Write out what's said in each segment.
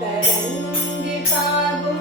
തരങ്കി പാകും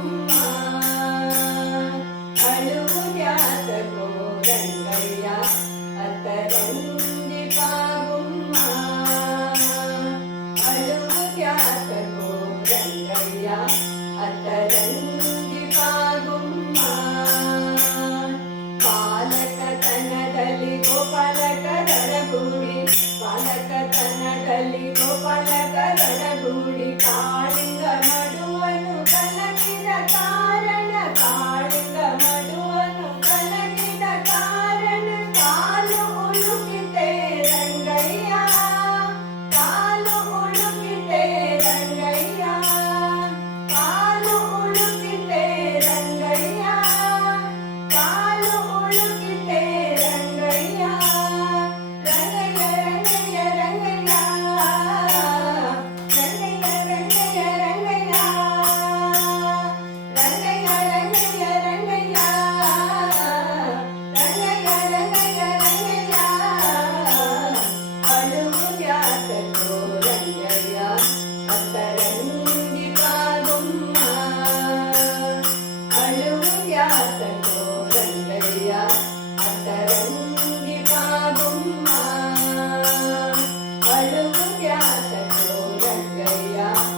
Aleluia.